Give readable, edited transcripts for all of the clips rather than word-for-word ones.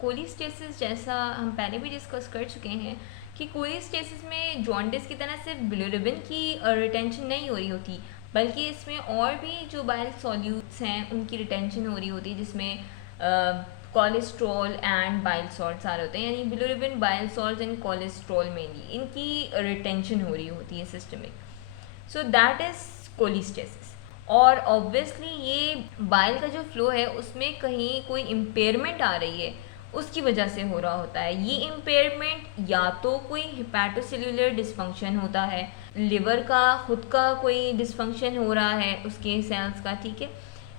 कोलिस्टेसिस जैसा हम पहले भी डिस्कस कर चुके हैं कि कोलिस्टेसिस में जॉन्डिस की तरह सिर्फ बिलिरुबिन की रिटेंशन नहीं हो रही होती, बल्कि इसमें और भी जो बाइल सॉल्यूट्स हैं उनकी रिटेंशन हो रही होती है, जिसमें कोलेस्ट्रॉल एंड बाइल सॉल्ट्स आ रहे होते हैं, यानी bilirubin, bile salts and cholesterol mainly इनकी रिटेंशन हो रही होती है सिस्टमिक। So that is कोलिस्टेसिस। और ऑब्वियसली ये बाइल का जो फ्लो है उसमें कहीं कोई इम्पेयरमेंट आ रही है, उसकी वजह से हो रहा होता है। ये इम्पेयरमेंट या तो कोई हिपैटोसेल्युलर डिसफंक्शन होता है, लिवर का खुद का कोई डिसफंक्शन हो रहा है उसके सेल्स का, ठीक है,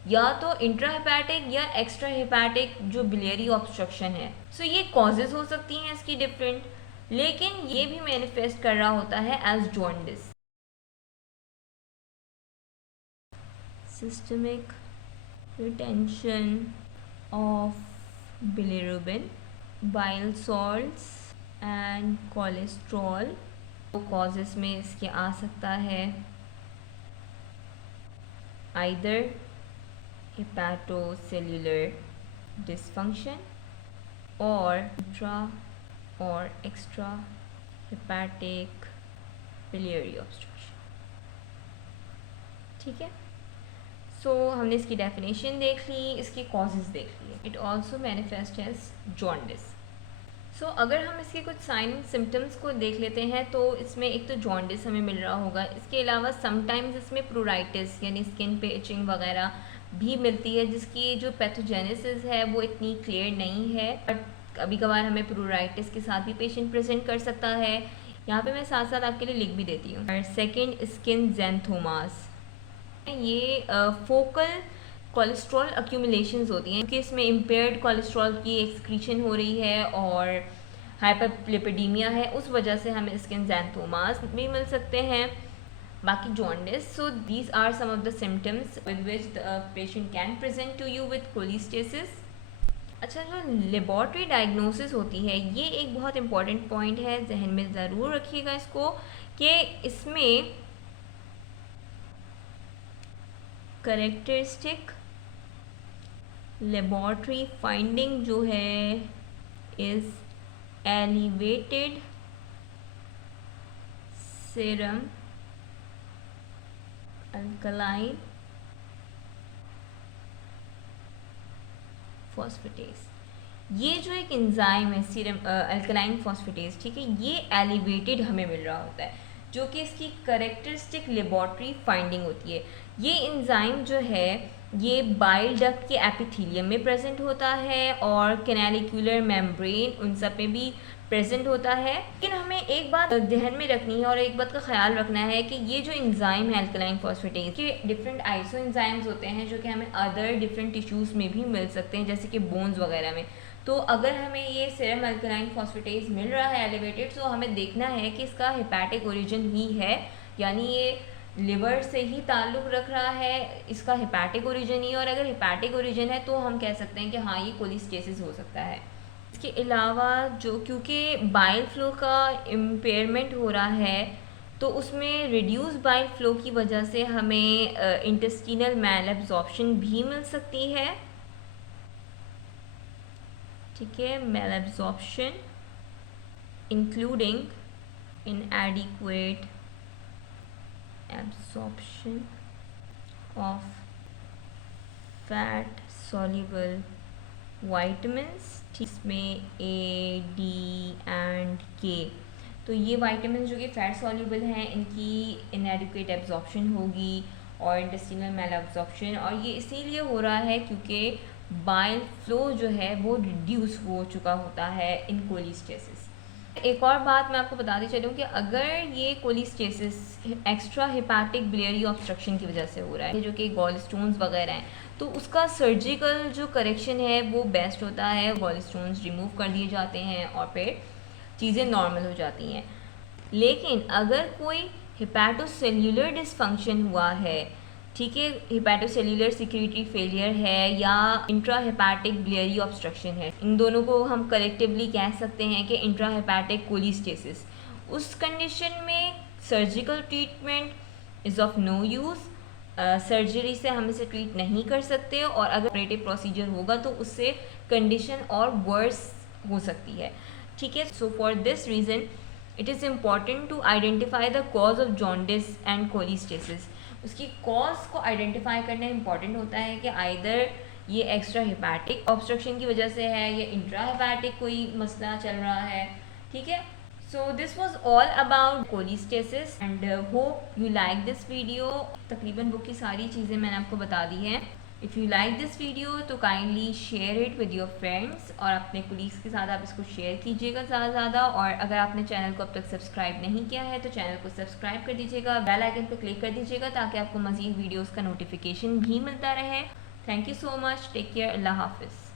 या तो इंट्राहेपेटिक या एक्स्ट्रा हेपेटिक जो बिलियरी ऑब्स्ट्रक्शन है। सो ये कॉजेज हो सकती हैं इसकी डिफरेंट, लेकिन ये भी मैनिफेस्ट कर रहा होता है as jaundice. Systemic retention of bilirubin, bile salts and cholesterol। तो causes में इसके आ सकता है either hepatocellular dysfunction or intra or extra hepatic biliary obstruction, ठीक है। हमने इसकी डेफिनेशन देख ली, इसके कॉजेज देख लिए। It also manifest as jaundice. अगर हम इसके कुछ साइन सिम्टम्स को देख लेते हैं तो इसमें एक तो जॉन्डिस हमें मिल रहा होगा, इसके अलावा समटाइम्स इसमें प्रूराइटिस यानी स्किन पे इचिंग वगैरह भी मिलती है, जिसकी जो पैथोजेनेसिस है वो इतनी क्लियर नहीं है, बट कभी कभार हमें प्रूराइटिस के साथ भी पेशेंट प्रेजेंट कर सकता है। यहाँ पे मैं साथ साथ आपके लिए लिख भी देती हूँ। और सेकेंड, स्किन ज़ैंथोमास। ये फोकल कोलेस्ट्रॉल अक्यूमुलेशंस होती हैं, क्योंकि इसमें इम्पेयर्ड कोलेस्ट्रॉल की एक्सक्रीशन हो रही है और हाइपरलिपिडीमिया है, उस वजह से हमें स्किन ज़ैंथोमास भी मिल सकते हैं। बाकी jaundice. These are some of the symptoms with which the patient can present to you with cholestasis. अच्छा, जो लेबॉर्ट्री डायग्नोसिस होती है ये एक बहुत इंपॉर्टेंट पॉइंट है, जहन में ज़रूर रखिएगा इसको, कि इसमें करेक्टरिस्टिक लेबॉर्ट्री फाइंडिंग जो है is elevated serum alkaline phosphatase. ये जो एक एंजाइम है सीरम अल्कलाइन फॉस्फेटेस, ठीक है, ये एलिवेटेड हमें मिल रहा होता है, जो कि इसकी करेक्टरिस्टिक लेबॉर्ट्री फाइंडिंग होती है। ये एंजाइम जो है ये बाइल डक्ट के एपिथेलियम में प्रेजेंट होता है और कैनालिक्यूलर मेम्ब्रेन उन सब में भी प्रेजेंट होता है। लेकिन हमें एक बात ध्यान में रखनी है और एक बात का ख्याल रखना है कि ये जो एंजाइम है अल्कलाइन फॉस्फेटेज के डिफरेंट आइसो एंजाइम्स होते हैं जो कि हमें अदर डिफरेंट टिश्यूज़ में भी मिल सकते हैं, जैसे कि बोन्स वगैरह में। तो अगर हमें ये सीरम अल्कलाइन फॉस्फेटेज मिल रहा है एलिवेटेड, तो हमें देखना है कि इसका हेपेटिक ओरिजिन ही है, यानी ये लिवर से ही ताल्लुक़ रख रहा है, इसका हेपेटिक ओरिजिन ही। और अगर हेपेटिक ओरिजिन है तो हम कह सकते हैं कि हाँ, ये कोलिस्टेसिस हो सकता है। इसके अलावा जो क्योंकि बाइल फ्लो का इम्पेयरमेंट हो रहा है, तो उसमें रिड्यूस बाइल फ्लो की वजह से हमें इंटेस्टिनल मैल एब्जॉर्प्शन भी मिल सकती है, ठीक है, malabsorption including inadequate absorption of fat soluble vitamins, इसमें A, D and K। तो ये वाइटामिन जो कि फैट सॉल्यूबल हैं इनकी इनएडिक्वेट एब्जॉर्प्शन होगी और इंटेस्टिनल मैल एब्जॉर्प्शन, और ये इसीलिए हो रहा है क्योंकि बाइल फ्लो जो है वो रिड्यूस हो चुका होता है इन कोलिस्टेसिस। एक और बात मैं आपको बताती चलूँ कि अगर ये कोलिस्टेसिस एक्स्ट्रा हेपेटिक बिलियरी ऑब्स्ट्रक्शन की वजह से हो रहा है, जो कि गॉल स्टोन्स वगैरह हैं, तो उसका सर्जिकल जो करेक्शन है वो बेस्ट होता है। गॉल स्टोन्स रिमूव कर दिए जाते हैं और फिर चीज़ें नॉर्मल हो जाती हैं। लेकिन अगर कोई हेपेटोसेल्युलर डिसफंक्शन हुआ है, ठीक है, हेपेटोसेल्युलर सिक्रीटरी फेलियर है या इंट्राहेपेटिक बिलियरी ऑब्स्ट्रक्शन है, इन दोनों को हम कलेक्टिवली कह सकते हैं कि इंट्राहेपेटिक कोलिस्टेसिस। उस कंडीशन में surgical treatment is of no use. Surgery से हम इसे ट्रीट नहीं कर सकते, और अगर ऑपरेटिव प्रोसीजर होगा तो उससे कंडीशन और वर्स हो सकती है, ठीक है। So for this reason it is important to identify the cause of jaundice and cholestasis. उसकी कॉज को आइडेंटिफाई करना इंपॉर्टेंट होता है कि आइदर ये एक्स्ट्रा हेपेटिक ऑब्स्ट्रक्शन की वजह से है या इंट्रा हेपेटिक कोई मसला चल रहा है, ठीक है। So this was all about cholestasis and hope you like this video. तकरीबन बुक की सारी चीज़ें मैंने आपको बता दी हैं। If you like this video तो kindly share it with your friends और अपने कुलीग्स के साथ आप इसको शेयर कीजिएगा ज़्यादा से ज़्यादा। और अगर आपने चैनल को अब तक सब्सक्राइब नहीं किया है तो चैनल को सब्सक्राइब कर दीजिएगा, बेल आइकन पर क्लिक कर दीजिएगा ताकि आपको मज़ीद वीडियोज़ का नोटिफिकेशन भी मिलता रहे। Thank you so much, take care, अल्लाह हाफिज़।